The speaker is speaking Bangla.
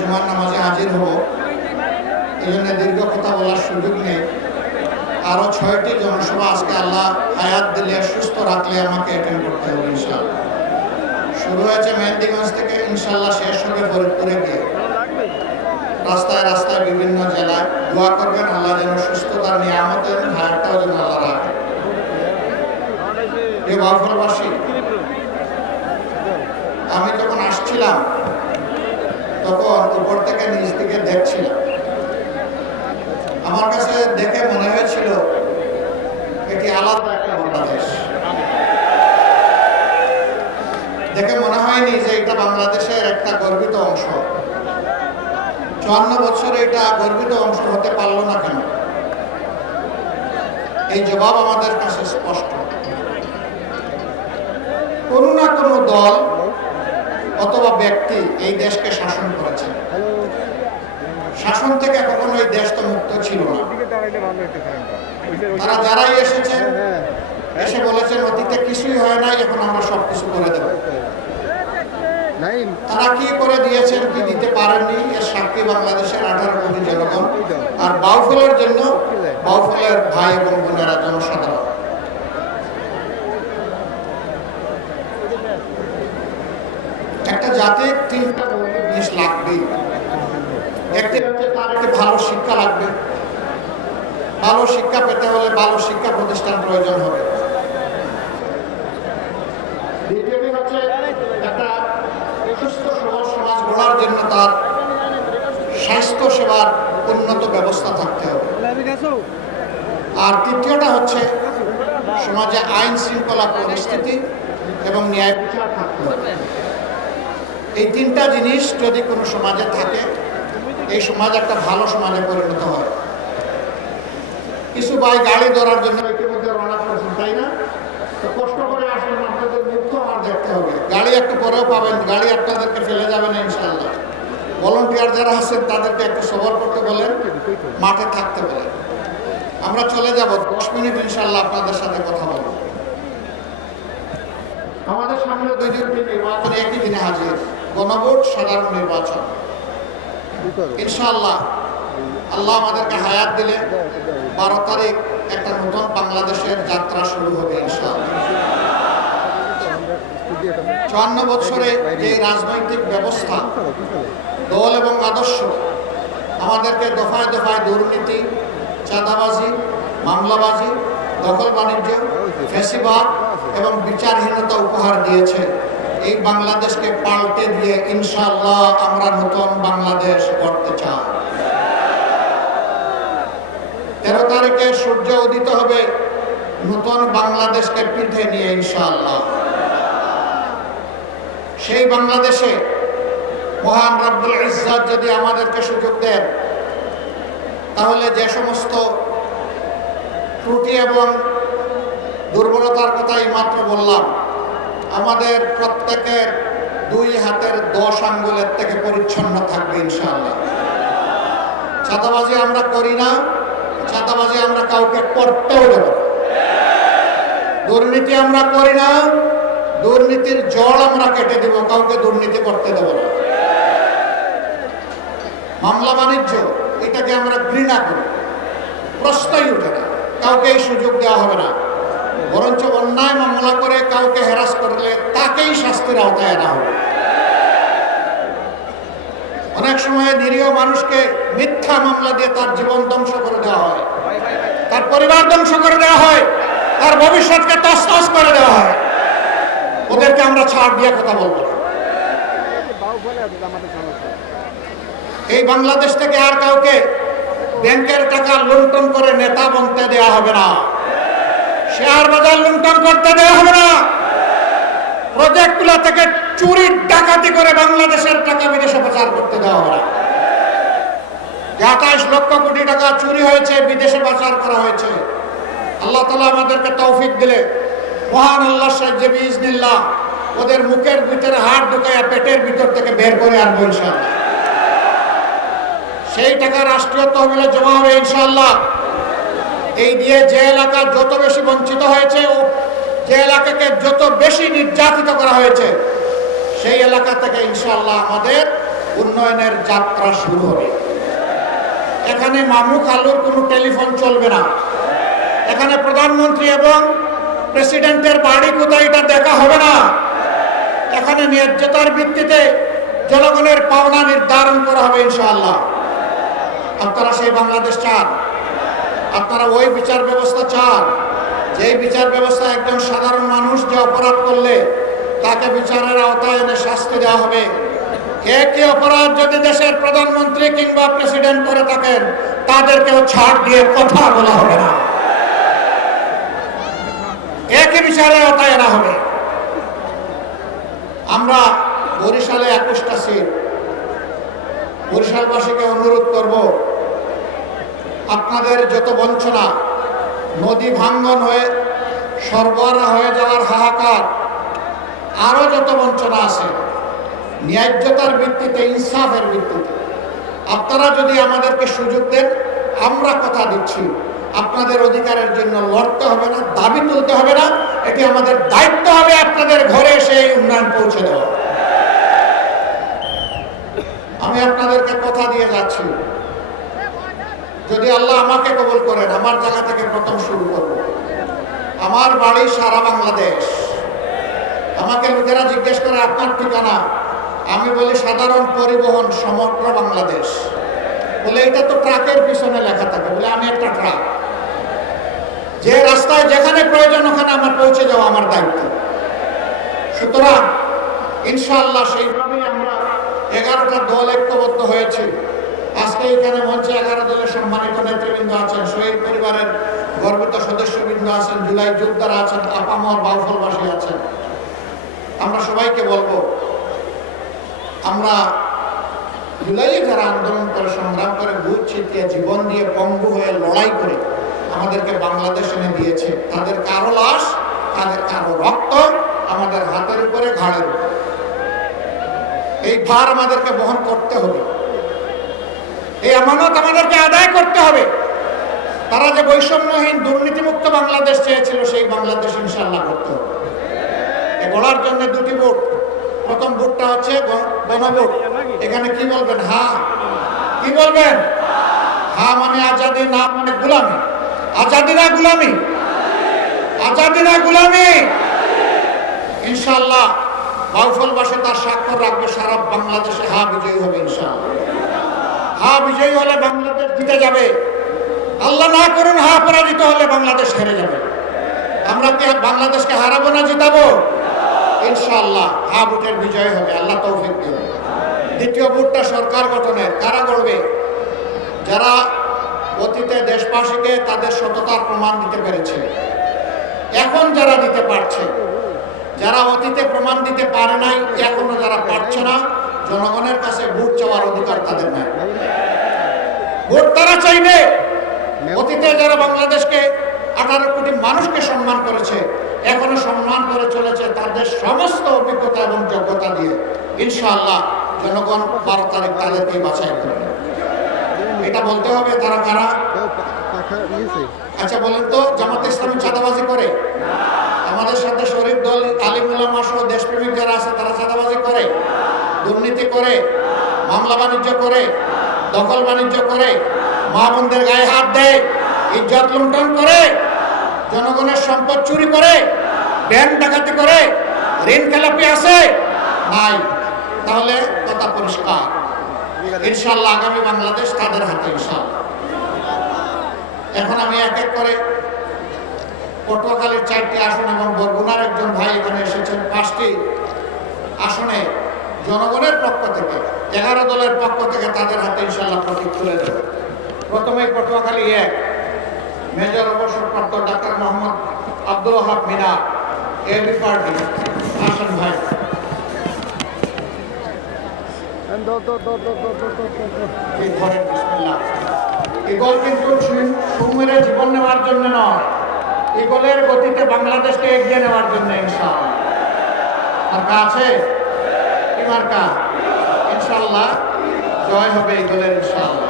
জুমার নামাজে হাজির হব। এই জন্য দীর্ঘ কথা বলার সুযোগ নেই। আরও ছয়টি জনসভা আজকে আল্লাহ হায়াত দিলে, সুস্থ রাখলে আমাকে অ্যাটেন্ড করতে হবে ইনশাআল্লাহ। শুরু হয়েছে মেহেন্দিগঞ্জ থেকে ইনশাল্লাহ শেষ হবে ফরিদপুরে গিয়ে। রাস্তায় রাস্তায় বিভিন্ন জেলায় দোয়া করবেন, আল্লাহ যেন সুস্থতার নিয়ামতের হায়াতটাও যেন আল্লাহ রাখে। আমি যখন আসছিলাম তখন উপর থেকে নিচ দিকে দেখছিলাম আমার কাছে দেখে মনে হয়েছিল, এটি আলাদা একটা বাংলাদেশ। দেখে মনে হয়নি যে এটা বাংলাদেশের একটা গর্বিত অংশ। চুয়ান্ন বছরে এটা গর্বিত অংশ হতে পারল না কেন? এই জবাব আমাদের কাছে স্পষ্ট। কোনো না কোনো দল ব্যক্তি এই দেশকে শাসন করেছে শাসন থেকে কখনো এই দেশ তো মুক্ত ছিল না। তারা যারাই এসেছেন, এসে বলেছেন, অতীতে কিছুই হয় নাই, এখন আমরা সবকিছু করে দেব। তারা কি করে দিয়েছেন কি দিতে পারেননি, এর সাক্ষী বাংলাদেশের আঠারো কোটি জনগণ। আর বাউফলের জন্য, বাউফলের ভাই এবং বোনেরা জনসাধারণ। একটা জাতির তিনটা জিনিস লাগবেই একটি হচ্ছে তার একটি ভালো শিক্ষা লাগবে। ভালো শিক্ষা পেতে হলে ভালো শিক্ষা প্রতিষ্ঠান প্রয়োজন হবে। সমাজে আইন শৃঙ্খলা পরিস্থিতি এবং ন্যায় বিচার থাকতে হবে। এই তিনটা জিনিস যদি কোনো সমাজে থাকে, এই সমাজ একটা ভালো সমাজে পরিণত হয়। কিছু ভাই গাড়ি ধরার জন্য ইতিমধ্যে রওনা করেছেন, তাই না? তো কষ্ট করে আসবেন আপনাদের মুক্ত আমার দেখতে হবে। গাড়ি একটু পরেও পাবেন গাড়ি আপনাদেরকে ফেলে যাবে না ইনশাল্লাহ ভলন্টিয়ার যারা আছেন, তাদেরকে একটু সবর করতে বলেন, মাঠে থাকতে বলেন। আমরা চলে যাব, দশ মিনিট ইনশাল্লাহ আপনাদের সাথে কথা বলব। আমাদের সামনে দুই দিনটি নির্বাচন একই দিনে হাজির। গণভোট সাধারণ নির্বাচন। ইনশাআল্লাহ, আল্লাহ আমাদেরকে হায়াত দিলে বারো তারিখ একটা নতুন বাংলাদেশের যাত্রা শুরু হবে চুয়ান্ন বছরে যে রাজনৈতিক ব্যবস্থা, দল এবং আদর্শ, আমাদেরকে দফায় দফায় দুর্নীতি, চাঁদাবাজি, মামলাবাজি, দখল বাণিজ্য, ফেসিবাদ এবং বিচারহীনতা উপহার দিয়েছে। এই বাংলাদেশকে পাল্টে দিয়ে ইনশাল্লাহ আমরা নতুন বাংলাদেশ গড়তে চাই। তেরো তারিখে সূর্য উদিত হবে, নতুন বাংলাদেশকে পিঠে নিয়ে ইনশাল্লাহ সেই বাংলাদেশে মহান রব্বুল ইজ্জাত যদি আমাদেরকে সুযোগ দেন, তাহলে যে সমস্ত ত্রুটি এবং দুর্বলতার কথাই মাত্র বললাম আমাদের প্রত্যেকের দুই হাতের দশ আঙ্গুলের থেকে পরিচ্ছন্ন থাকবে ইনশাআল্লাহ। চাঁদাবাজি আমরা করি না, চাঁদাবাজি আমরা কাউকে করতেও দেব দুর্নীতি আমরা করি না, দুর্নীতির জল আমরা কেটে দেব, কাউকে দুর্নীতি করতে দেব না। মামলা বাণিজ্য, এটাকে আমরা ঘৃণা করি। প্রশ্নই উঠে না, কাউকে এই সুযোগ দেওয়া হবে না। বরঞ্চ অন্যায় মামলা করে কাউকে হেরাস করলে তাকেই শাস্তির আওতায় আনা হবে। অনেক সময় নিরীহ মানুষকে মিথ্যা মামলা দিয়ে তার জীবন ধ্বংস করে দেওয়া হয়। তার পরিবার ধ্বংস করে দেওয়া হয়। তার ভবিষ্যৎকে তসনস করে দেওয়া হয়। ওদেরকে আমরা ছাড় দিয়ে কথা বলব এই বাংলাদেশ থেকে আর কাউকে ব্যাংকের টাকা লুণ্ঠন করে নেতা বনতে দেওয়া হবে না। শেয়ার বাজার লুণ্ঠন করতে দেওয়া হবে না। প্রজেক্টগুলো থেকে চুরির ডাকাতি করে বাংলাদেশের টাকা বিদেশে প্রচার করতে দেওয়া হবে না। আঠাশ লক্ষ কোটি টাকা চুরি হয়েছে, বিদেশে পাচার করা হয়েছে। আল্লাহ তালা আমাদেরকে তৌফিক দিলে। মহান আল্লাহ সাহায্যে বিজনিল্লাহ ওদের মুখের ভিতরে হাত ঢুকাইয়া পেটের ভিতর থেকে বের করে আনব ইনশাল্লাহ সেই টাকা রাষ্ট্রীয় তহবিলে জমা হবে ইনশাল্লাহ এই দিয়ে যে এলাকা যত বেশি বঞ্চিত হয়েছে ও যে এলাকাকে যত বেশি নির্যাতিত করা হয়েছে, সেই এলাকা থেকে ইনশাল্লাহ আমাদের উন্নয়নের যাত্রা শুরু হবে। এখানে মামু খালুর কোনো টেলিফোন চলবে না। এখানে প্রধানমন্ত্রী এবং প্রেসিডেন্টের বাড়ি কোথায় এটা দেখা হবে না। এখানে ন্যায্যতার ভিত্তিতে জনগণের পাওনা নির্ধারণ করা হবে ইনশাআল্লাহ। আপনারা সেই বাংলাদেশ চান। আপনারা ওই বিচার ব্যবস্থা চান। যেই বিচার ব্যবস্থা একজন সাধারণ মানুষ যে অপরাধ করলে, তাকে বিচারের আওতায় এনে শাস্তি দেওয়া হবে। কে একই অপরাধ যদি দেশের প্রধানমন্ত্রী কিংবা প্রেসিডেন্ট করে থাকেন, তাদেরকেও ছাড় দিয়ে কথা বলা হবে না। একই বিচারের আওতায় আনা হবে? আমরা বরিশালে একুশটা সিট। বরিশালবাসীকে অনুরোধ করব আপনাদের যত বঞ্চনা, নদী ভাঙ্গন হয়ে, সরবরাহ হয়ে যাওয়ার হাহাকার আরও যত বঞ্চনা আছে, ন্যায্যতার ভিত্তিতে, ইনসাফের ভিত্তিতে, আপনারা যদি আমাদেরকে সুযোগ দেন, আমরা কথা দিচ্ছি। আপনাদের অধিকারের জন্য লড়তে হবে না, দাবি তুলতে হবে না, এটি আমাদের দায়িত্ব হবে আপনাদের ঘরে এসে এই উন্নয়ন পৌঁছে দেওয়া। আমি আপনাদেরকে কথা দিয়ে যাচ্ছি। যদি আল্লাহ আমাকে কবল করেন, আমার জায়গা থেকে প্রথম শুরু করব। আমার বাড়ি সারা বাংলাদেশ। আমাকে লোকেরা জিজ্ঞেস করে, আপনার ঠিকানা? আমি বলি, সাধারণ পরিবহন সমগ্র বাংলাদেশ। বলে, এটা তো ট্রাকের পিছনে লেখা থাকে। বলে, আমি একটা ট্রাক। যে রাস্তায় যেখানে প্রয়োজন, ওখানে আমার পৌঁছে যাওয়া আমার দায়িত্ব। সুতরাং, ইনশাআল্লাহ সেইভাবেই আমরা এগারোটা দল ঐক্যবদ্ধ হয়েছে। আজকে এখানে মঞ্চে এগারো দলের সম্মানিত নেতৃবৃন্দ আছেন, শহীদ পরিবারের গর্বিত সদস্যবৃন্দ আছেন, জুলাই যোদ্ধারা আছেন, আপামর বাউফলবাসী আছেন। আমরা সবাইকে বলব, আমরা জুলাইয়ে যারা আন্দোলন করে, সংগ্রাম করে বুথ ছিটিয়ে জীবন দিয়ে পঙ্গু হয়ে লড়াই করে আমাদেরকে বাংলাদেশ এনে দিয়েছে, তাদের কারও লাশ, তাদের কারও রক্ত আমাদের হাতের উপরে ঘাড়ের এই ভার আমাদেরকে বহন করতে হবে। এই আমানত আমাদেরকে আদায় করতে হবে। তারা যে বৈষম্যহীন, দুর্নীতিমুক্ত বাংলাদেশ চেয়েছিল, সেই বাংলাদেশ ইনশাল্লাহ করতে হবে এ গড়ার জন্য দুটি ভোট। প্রথম ভোটটা হচ্ছে গণভোট। এখানে কি বলবেন? হা। কি বলবেন? হা মানে আজাদি, না মানে গুলামি। আজাদি না গুলামি। আজাদি না গুলামি। ইনশাল্লাহ বাউফলবাসী তার স্বাক্ষর রাখবে, সারা বাংলাদেশে হা বিজয়ী হবে ইনশাল্লাহ হা বিজয়ী হলে বাংলাদেশ জিতে যাবে। আল্লাহ না করুন, হা পরাজিত হলে বাংলাদেশ হেরে যাবে। আমরা কি বাংলাদেশকে হারাবো না জিতাবো? ইনশাআল্লাহ, হা বুটের বিজয় হবে। আল্লাহ তৌফিক দেবে দ্বিতীয় বুটটা সরকার গঠনের কারা করবে যারা অতীতে দেশবাসীকে তাদের সততার প্রমাণ দিতে পেরেছে। এখন যারা দিতে পারছে, যারা অতীতে প্রমাণ দিতে পারে নাই, এখনও যারা পারছে না জনগণের কাছে ভোট চাওয়ার অধিকার তাদের নাই। ভোট তারা চাইবে। অতীতে যারা বাংলাদেশকে আঠারো কোটি মানুষকে সম্মান করেছে, এখনও সম্মান করে চলেছে তাদের সমস্ত অভিজ্ঞতা এবং যোগ্যতা দিয়ে ইনশাআল্লাহ জনগণ বারো তারিখ তাদেরকে বাছাই করবে। এটা বলতে হবে তারা কারা? আচ্ছা বলেন তো, জামাত ইসলামী চাঁদাবাজি করে আমাদের সাথে শরীফ দল আলিমুল্লাহ সহ দেশপ্রেমিক যারা আছে তারা চাঁদাবাজি করে দুর্নীতি করে মামলা বাণিজ্য করে, দখল বাণিজ্য করে, মা বোনদের গায়ে হাত দেয়, ইজ্জত লুণ্ঠন করে, জনগণের সম্পদ চুরি করে, ব্যাংক ডাকাতি করে, ঋণ খেলাপি আছে? নাই। তাহলে কথা পরিষ্কার। ইনশাল্লাহ আগামী বাংলাদেশ তাদের হাতে ইনশাল্লাহ এখন আমি এক এক করে পটুয়াখালীর চারটি আসন এবং বরগুনার একজন ভাই এখানে এসেছেন। পাঁচটি আসনে জনগণের পক্ষ থেকে, এগারো দলের পক্ষ থেকে তাদের হাতে ইনশাল্লাহ প্রতীক তুলে দেবে। প্রথমে পটুয়াখালী এক, মেজর অবসরপ্রাপ্ত ডাক্তার Mohammad Abdul hub Mina AB party আসেন ভাই। কিন্তু জীবন নেওয়ার নয়। গতিতে বাংলাদেশকে এগিয়ে নেওয়ার জন্য ইনশাল আর আছে মার্কা ইনশাল্লাহ জয় হবে এই দলের ইনশাল্লাহ